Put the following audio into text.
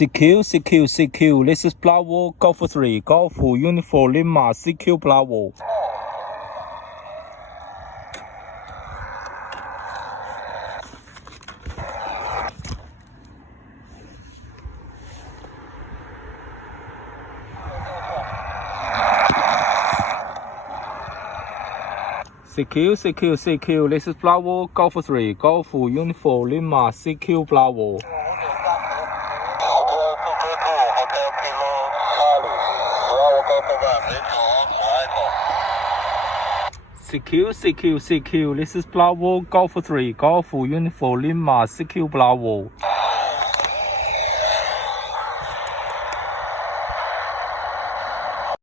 CQ, this is Bravo, Golf 3, Golf Uniform Lima, CQ Bravo. CQ, this is Bravo, Golf 3, Golf Uniform Lima, CQ Bravo. CQ, this is Bravo, Golf 3, Golf Uniform Lima, CQ Bravo.